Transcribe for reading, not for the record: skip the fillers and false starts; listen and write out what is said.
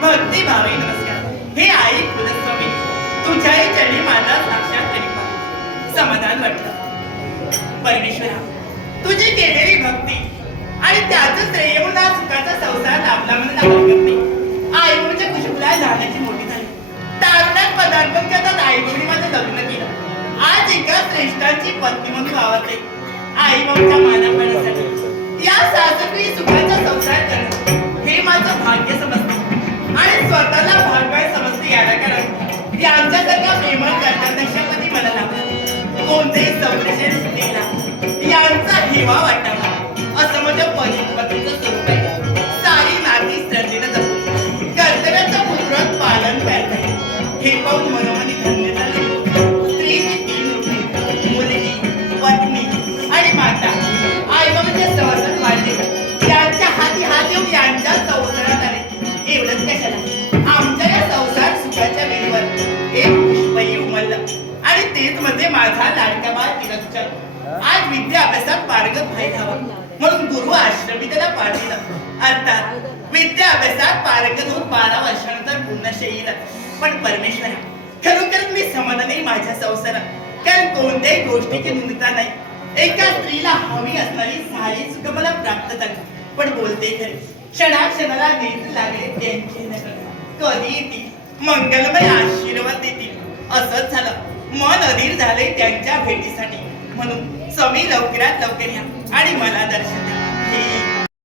भक्ती भावे नमस्कार. हे आई कुलस्वामी, तुझ्याही चरणी माझा साक्षात तरी समाधान वाटतं. परमेश्वरा, तुझी केलेली भक्ती आणि त्याचं श्रेय म्हणून हा सुखाचा संसार लाभला म्हणून हरकत नाही. आई म्हणजे कुशपुरा लहानाची मोठी झाली. तारुण्यात पदार्पण करतात आई म्हणून माझं लग्न केलं. आज एका श्रेष्ठांची पत्नी म्हणून वावरते. आई बाबाच्या मानापणासाठी या सासरी सुखाचा संसार करणं हे माझं भाग्य समजते आणि स्वतःला भाग्य समजते. याला कारण यांच्यासारख्या प्रेमळ करतात नक्षपती मला लागला. कोणतेही संप्रेषण स्त्रीला यांचा हेवा वाटावा असं म्हणजे पतीचं स्वरूप आहे. सारी नाती श्रद्धेनं जपून कर्तव्याचं पुत्रक पालन करता येईल हे पाहून मनोमनी धन्य झाले. स्त्रीची तीन रूपे मुलगी, पत्नी आणि माता. आई बाबांच्या सहवासात वाढले. त्यांच्या हाती हात येऊन यांच्या संसारात आले. एवढंच कशाला, आमच्या या संसार सुखाच्या वेळीवर एक पुष्पही उमललं आणि तेच म्हणजे माझा लाडका बाळ तिरस्कार. आज विद्या अभ्यासात पारंगत व्हायला हवं म्हणून गुरु आश्रमी त्याला पाठवलं. अर्थात विद्या अभ्यासात पारंगत होऊन 12 वर्षानंतर पूर्ण येईल. पण परमेश्वरा, खरोखर मी समाधानी माझ्या संसारात. कारण कोणत्याही गोष्टीची न्यूनता नाही. एका स्त्रीला हवी असणारी सारी सुख मला प्राप्त झाली. पण बोलते खरे, क्षणाक्षणाला नेत लागले त्यांचे नगर. कधी येतील मंगलमय आशीर्वाद देतील. असंच झालं. मन अधीर झाले त्यांच्या भेटीसाठी. म्हणून स्वामी लवकरात लवकर या आणि मला दर्शन द्या. हे